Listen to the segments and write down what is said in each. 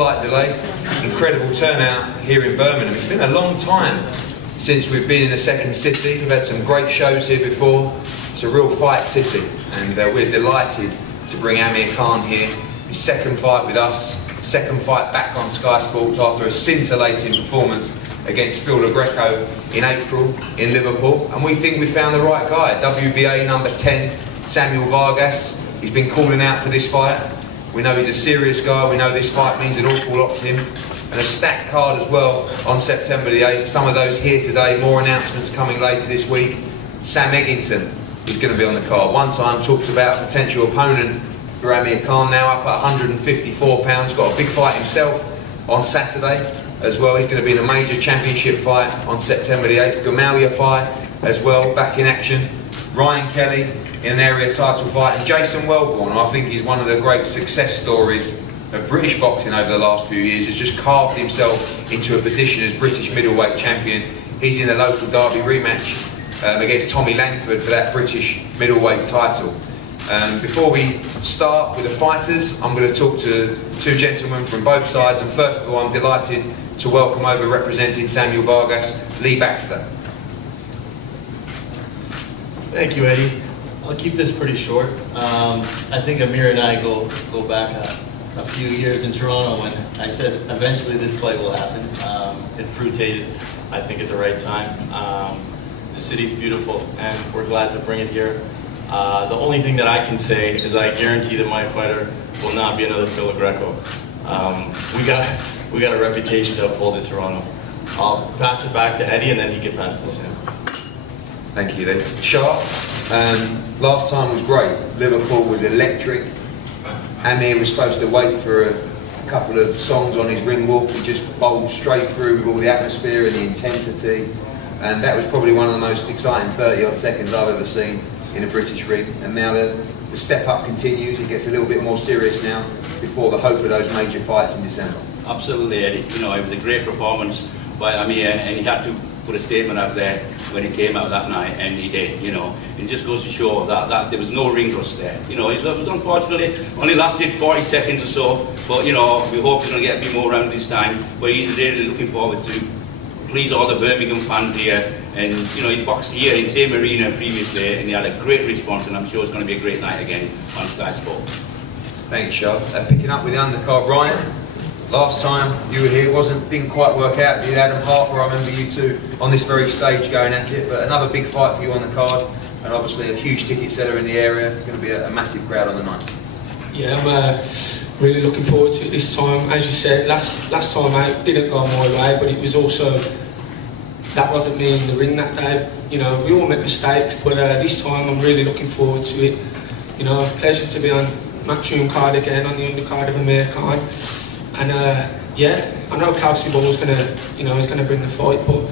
Slight delay, incredible turnout here in Birmingham. It's been a long time since we've been in the second city. We've had some great shows here before. It's a real fight city, and we're delighted to bring Amir Khan here. His second fight with us, second fight back on Sky Sports after a scintillating performance against Phil LaGreco in April in Liverpool. And we think we found the right guy, WBA number 10, Samuel Vargas. He's been calling out for this fight. We know he's a serious guy. We know this fight means an awful lot to him. And a stacked card as well on September the 8th. Some of those here today, more announcements coming later this week. Sam Eggington is going to be on the card. One time talked about a potential opponent for Amir Khan, now up at 154 pounds. Got a big fight himself on Saturday as well. He's going to be in a major championship fight on September the 8th. Gamalier fight as well, back in action. Ryan Kelly in an area title fight, and Jason Wellborn, I think he's one of the great success stories of British boxing over the last few years. Has just carved himself into a position as British middleweight champion. He's in the local derby rematch against Tommy Langford for that British middleweight title. Before we start with the fighters, I'm going to talk to two gentlemen from both sides, and first of all I'm delighted to welcome over, representing Samuel Vargas, Lee Baxter. Thank you, Eddie. I'll keep this pretty short. I think Amir and I go back a few years in Toronto when I said eventually this fight will happen. It fruitated, I think, at the right time. The city's beautiful and we're glad to bring it here. The only thing that I can say is I guarantee that my fighter will not be another Phil LaGreco. We got a reputation to uphold in Toronto. I'll pass it back to Eddie and then he can pass this in. Thank you, Lee. Sharp. Last time was great. Liverpool was electric. Amir was supposed to wait for a couple of songs on his ring walk. He just bowled straight through with all the atmosphere and the intensity. And that was probably one of the most exciting 30-odd seconds I've ever seen in a British ring. And now the step up continues. It gets a little bit more serious now before the hope of those major fights in December. Absolutely, Eddie. You know, it was a great performance by Amir, and he had to put a statement out there when he came out that night, and he did. You know, it just goes to show that there was no ring rust there. You know, it was unfortunately only lasted 40 seconds or so, but you know, we hope he's going to get a few more rounds this time. But he's really looking forward to please all the Birmingham fans here, and you know, he's boxed here in the same arena previously, and he had a great response, and I'm sure it's going to be a great night again on Sky Sports. Thanks, Charles. Picking up with the undercard, Ryan. Last time you were here didn't quite work out. You had Adam Harper, I remember you two on this very stage going at it, but another big fight for you on the card, and obviously a huge ticket seller in the area. Going to be a massive crowd on the night. Yeah, I'm really looking forward to it this time. As you said, last time out didn't go my way, but it was also, that wasn't me in the ring that day. You know, we all make mistakes, but this time I'm really looking forward to it. You know, pleasure to be on Matchroom card again, on the undercard of Amir Khan. And yeah, I know Kelsey Ball's he's gonna bring the fight, but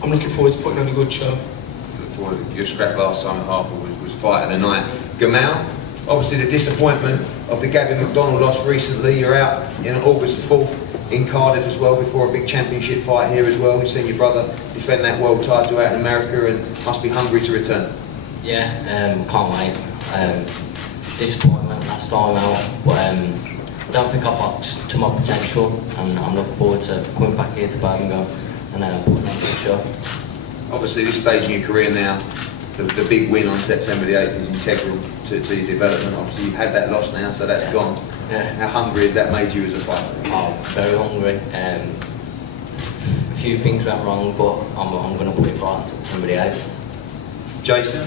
I'm looking forward to putting on a good show. Look forward. Your scrap last time at Harper was fight of the night. Gamal, obviously the disappointment of the Gavin McDonald loss recently. You're out in August 4th in Cardiff as well before a big championship fight here as well. We've seen your brother defend that world title out in America and must be hungry to return. Yeah, can't wait. Disappointment last time out, but I don't think I boxed to my potential, and I'm looking forward to coming back here to Birmingham and putting on a good show. Obviously, this stage in your career now, the big win on September the 8th is integral to your development. Obviously, you've had that loss now, so that's gone. Yeah. How hungry has that made you as a fighter? Oh, very hungry. A few things went wrong, but I'm going to put it right on September the 8th. Jason,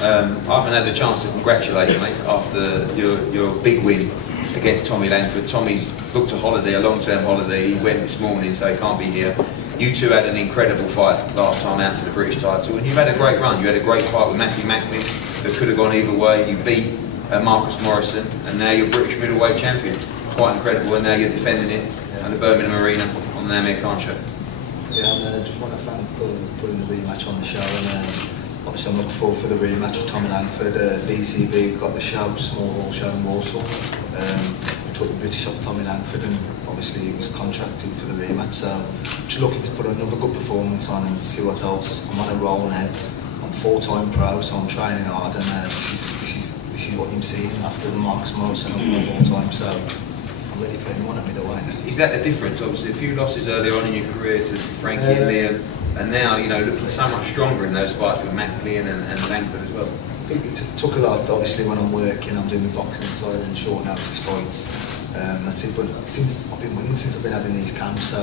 I haven't had the chance to congratulate you, mate, after your big win against Tommy Langford. Tommy's booked a holiday, a long-term holiday. He went this morning, so he can't be here. You two had an incredible fight last time out for the British title, and you've had a great run. You had a great fight with Matthew Macklin that could have gone either way. You beat Marcus Morrison, and now you're British middleweight champion. Quite incredible, and now you're defending it at the Birmingham Arena on the Amir Khan show. Yeah, I just want to thank for putting the rematch on the show, and obviously I'm looking forward for the rematch with Tommy Langford. DCB, we've got the show, small hall show in Walsall. We took the British off Tommy Langford, and obviously he was contracted for the rematch, so just looking to put another good performance on and see what else. I'm on a roll now. I'm full-time pro, so I'm training hard, and this is what I'm seeing after the Marcus Morrison full-time, so I'm ready for anyone at middleweight. Is that the difference? Obviously, a few losses earlier on in your career to Frankie and Liam, and now, you know, looking so much stronger in those fights with Macklin and Langford as well. It took a lot, obviously, when I'm working, I'm doing the boxing side and short notice fights. That's it, but since I've been winning, since I've been having these camps, so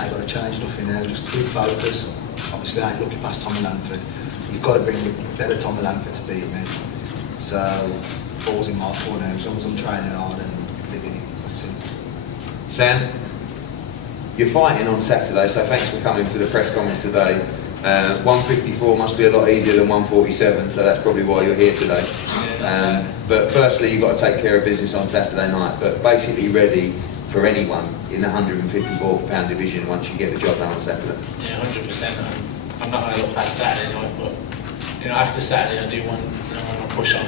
I got to change nothing now, just keep focus. Obviously, I ain't looking past Tommy Langford. He's got to bring me better Tommy Langford to beat me. So, ball's in my court now, as long as I'm training hard and living it, that's it. Sam, you're fighting on Saturday, so thanks for coming to the press conference today. 154 must be a lot easier than 147, so that's probably why you're here today. But firstly, you've got to take care of business on Saturday night, but basically ready for anyone in the 154-pound division once you get the job done on Saturday. Yeah, 100%. I'm not going to look past Saturday night, but after Saturday, I do want to push on,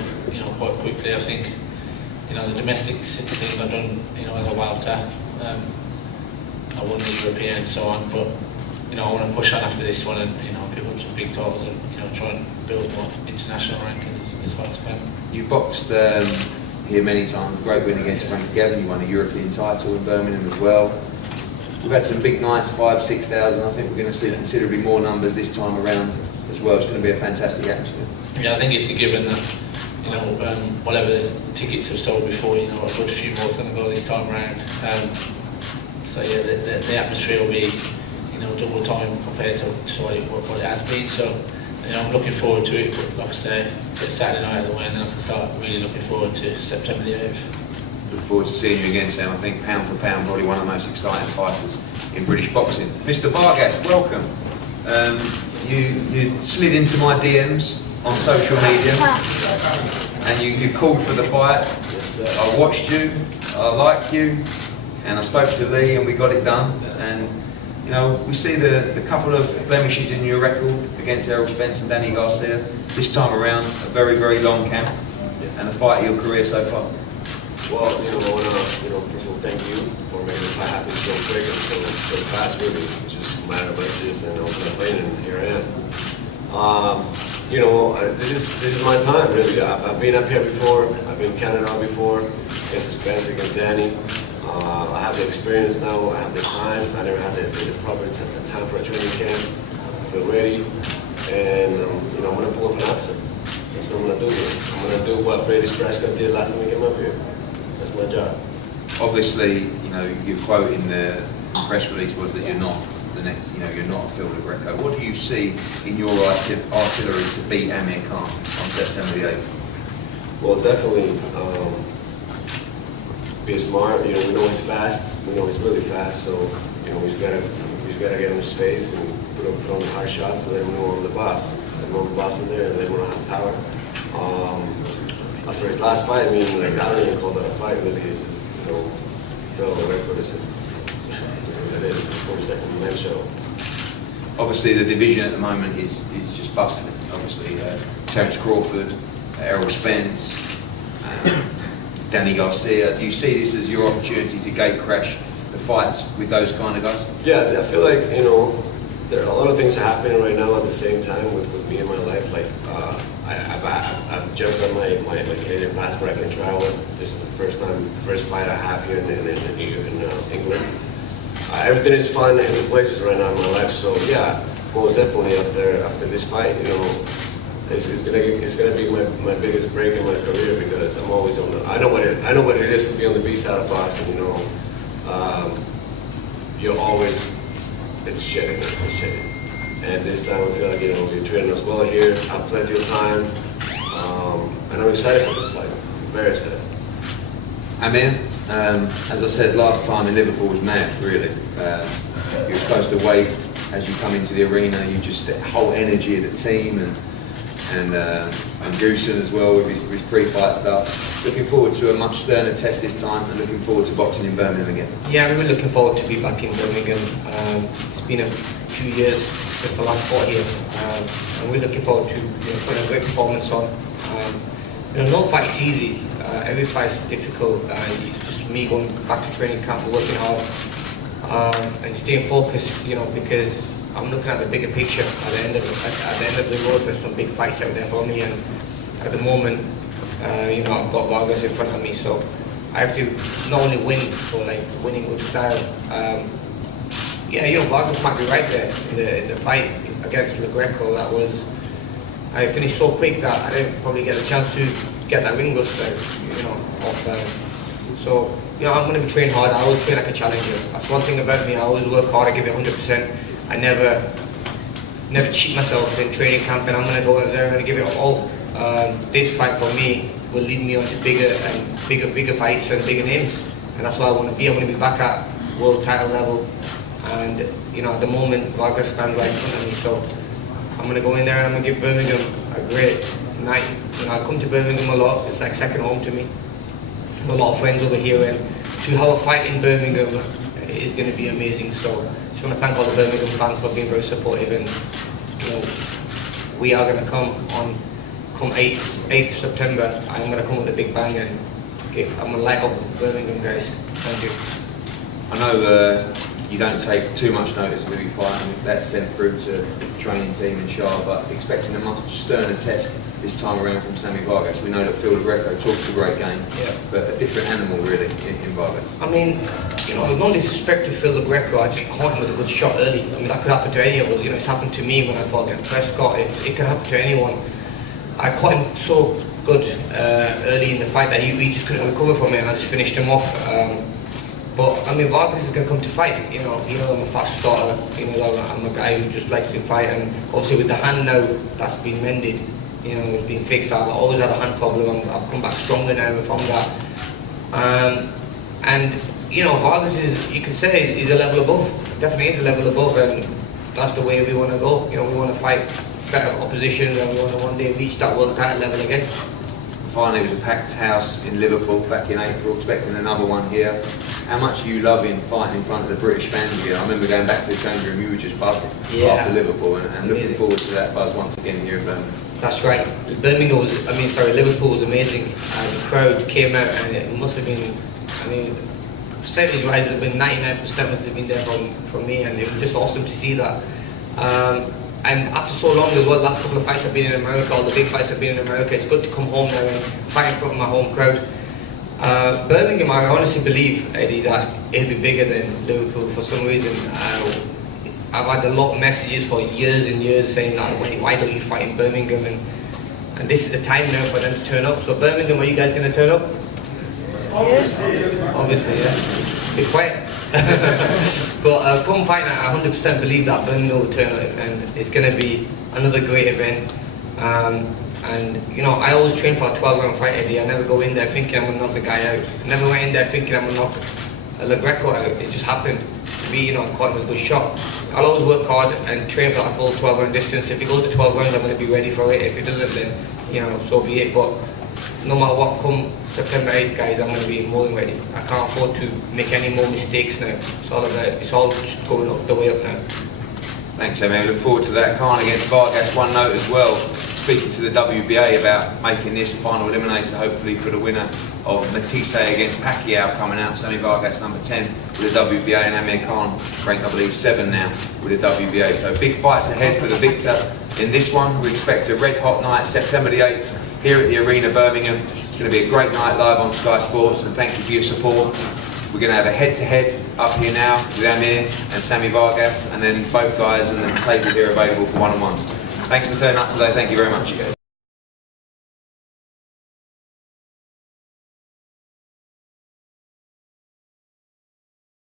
quite quickly. I think, the domestic thing I've done, as a welter. I won the European and so on, but I want to push on after this one and pick up some big titles and try and build more international ranking as far as I can. You boxed here many times, great win against Frank Gavin, you won a European title in Birmingham as well. We've had some big nights, 5,000 to 6,000. I think we're going to see considerably more numbers this time around as well. It's going to be a fantastic atmosphere. Yeah, I think it's a given that whatever the tickets have sold before, a good few more is going to go this time around. So yeah, the atmosphere will be double time compared to what it has been. So I'm looking forward to it. But like I say, get Saturday night out of the way, and then I can start really looking forward to September the 8th. Look forward to seeing you again, Sam. I think pound for pound, probably one of the most exciting fighters in British boxing. Mr. Vargas, welcome. You slid into my DMs on social media, and you called for the fight. I watched you, I liked you, and I spoke to Lee, and we got it done. And we see the couple of blemishes in your record against Errol Spence and Danny Garcia. This time around, a very, very long camp, and the fight of your career so far. Well, I want to, first of all, thank you for making the fight happen so quick and so fast, really. It's just a matter of budgets, and I was playing, and here I am. This is my time, really. I've been up here before. I've been in Canada before, against Spence, against Danny. I have the experience now. I have the time. I never had the proper time for a training camp. I feel ready, and I'm going to pull up an upset. That's what I'm going to do here. I'm going to do what Brady Prescott did last time he came up here. That's my job. Obviously, your quote in the press release was that you're not a Phil Greco. What do you see in your artillery to beat Amir Khan on September the 8th? Well, definitely be smart. We know he's fast. We know he's really fast. So we just gotta get him his face and put on the hard shots and let him know I'm the boss. Let him know I'm the boss in there and let him know I have power. As for his last fight, I don't even call that a fight. Really, it's just Phil Greco. It's just what it is. It's a 40-second man show. Obviously, the division at the moment is just busted. Obviously, Terence Crawford, Errol Spence, Danny Garcia. Do you see this as your opportunity to gate crash the fights with those kind of guys? Yeah, I feel like there are a lot of things happening right now at the same time with me in my life. Like I've jumped on my Canadian passport. I can travel. This is the first fight I have here in England. Everything is fun in places right now in my life. So yeah, most definitely after this fight, it's gonna be my biggest break in my career because I'm always on the. I know what it is to be on the B side of boxing. You're always it's shitting. And this time I feel like you're training us well here. I have plenty of time, and I'm excited for the fight. I'm very excited. Amir, as I said last time, in Liverpool was mad, really. You're supposed to wait as you come into the arena. You just the whole energy of the team and Goosen as well with his pre-fight stuff. Looking forward to a much sterner test this time, and looking forward to boxing in Birmingham again. Yeah, we're looking forward to be back in Birmingham. It's been a few years since the last fought here, and we're looking forward to putting a great performance on. No fight's easy. Every fight's difficult. It's just me going back to training camp, working hard, and staying focused. Because I'm looking at the bigger picture. At the end of the road, there's some big fights out there for me, and at the moment, I've got Vargas in front of me, so I have to not only win, but like winning good style. Yeah, you know, Vargas might be right there in the fight against Le Greco. That was, I finished so quick that I didn't probably get a chance to get that ring rust out, you know, off. So, you know, I'm going to be training hard. I always train like a challenger. That's one thing about me. I always work hard. I give it 100%. I never cheat myself in training camp, and I'm going to go out there and I'm going to give it all. This fight for me will lead me on to bigger fights and bigger names, and that's why I want to be. I want to be back at world title level, and you know, at the moment Vargas stands right in front of me, so I'm going to go in there and I'm going to give Birmingham a great night. You know, I come to Birmingham a lot. It's like second home to me. I have a lot of friends over here, and to have a fight in Birmingham is going to be amazing. So I just want to thank all the Birmingham fans for being very supportive, and you know, we are going to come 8th September. I'm going to come with a big bang, and I'm going to light up Birmingham, guys. Thank you. I know you don't take too much notice of who you fight, and that's sent through to the training team in Shah, but expecting a much sterner test this time around from Sammy Vargas. We know that Phil Greco talks a great game, but a different animal really in Vargas. I mean, you know, no disrespect to Phil Greco, I just caught him with a good shot early. I mean, that could happen to any of us. You know, it's happened to me when I fought against Prescott. It can happen to anyone. I caught him so good early in the fight that he just couldn't recover from it, and I just finished him off. But I mean, Vargas is going to come to fight. You know, I'm a fast starter. You know, I'm a guy who just likes to fight, and obviously with the hand now that's been mended, you know, it's been fixed. I've always had a hand problem. I've come back stronger now from that. And you know, Vargas is, you can say, is a level above. Definitely is a level above, and that's the way we want to go. You know, we want to fight better opposition, and we want to one day reach that world title level again. Finally, it was a packed house in Liverpool back in April, expecting another one here. How much are you loving fighting in front of the British fans again? I remember going back to the change room, you were just buzzing after Liverpool, and looking forward to that buzz once again here in Birmingham. That's right. Liverpool was amazing. The crowd came out, and it must have been, I mean, percentage-wise, it been 99% must have been there from me, and it was just awesome to see that. And after so long as well, last couple of fights I've been in America, all the big fights I've been in America, it's good to come home now and fight in front of my home crowd. Birmingham, I honestly believe, Eddie, that it'll be bigger than Liverpool for some reason. I've had a lot of messages for years and years saying that, why don't you fight in Birmingham? And this is the time now for them to turn up. So Birmingham, are you guys going to turn up? Yeah. Obviously, yeah. Be quiet. But come fight night, I 100% believe that Birmingham will turn up, and it's going to be another great event. And you know, I always train for a 12-round fight, Eddie. I never go in there thinking I'm going to knock the guy out. I never went in there thinking I'm going to knock Le Greco out. It just happened to be, you know, I'm caught with a good shot. I'll always work hard and train for that full 12-round distance. If it goes to 12 rounds, I'm going to be ready for it. If it doesn't, then, you know, so be it. But no matter what, come September 8th, guys, I'm going to be more than ready. I can't afford to make any more mistakes now. It's all just going up the way up now. Thanks, Amir. Look forward to that. Khan against Vargas, one note as well. Speaking to the WBA about making this a final eliminator, hopefully for the winner of Matisse against Pacquiao coming out. Sammy Vargas, number 10 with the WBA, and Amir Khan ranked, I believe, 7 now with the WBA. So big fights ahead for the victor in this one. We expect a red hot night, September the 8th, here at the Arena, Birmingham. It's going to be a great night live on Sky Sports, and thank you for your support. We're going to have a head-to-head up here now with Amir and Sammy Vargas, and then both guys and the table here available for one-on-ones. Thanks for turning up today. Thank you very much.